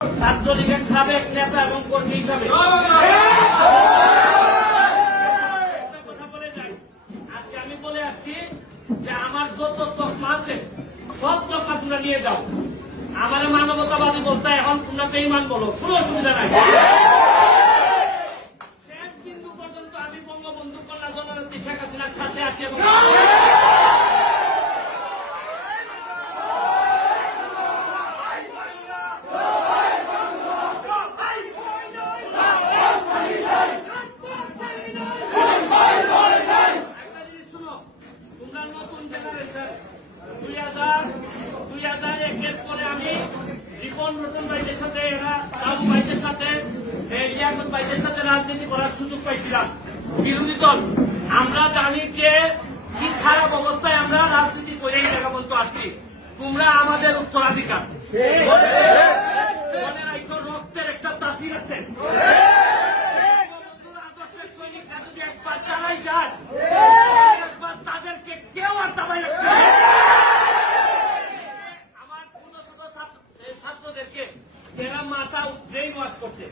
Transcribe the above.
ছাত্রলীগের সাবেক নেতা এবং কর্মী হিসাবে কথা বলে যাই। আজকে আমি বলে আসছি যে আমার যত তকমা আছে সব তকমা তোমরা নিয়ে যাও। আমার মানবতাবাদী বলতে এখন তোমরা বেঈমান বলো, কোনো অসুবিধা নাই। শেষ বিন্দু পর্যন্ত আমি বঙ্গবন্ধু কন্যা জননেত্রী শেখ হাসিনার সাথে আছি এবং নতুন জেনারেশন 2001 পরে আমি রিপন নতুন ভাইদের সাথে বাবু ভাইদের সাথে ইয়াকুত ভাইদের সাথে রাজনীতি করার সুযোগ পাইছিলাম। বিরোধী দল আমরা জানি যে কি খারাপ অবস্থায় আমরা রাজনীতি করে এই জায়গা পর্যন্ত আসছি। তোমরা আমাদের উত্তরাধিকার, রক্তের একটা তাসির আছে। আদর্শের সৈনিকরা যদি একবার চালাই যায় তাদেরকে কেউ আর দাবাই রাখতে পারে। আমার কোন ছাত্রদেরকে এরা মাথা ব্রেইন ওয়াশ করছে।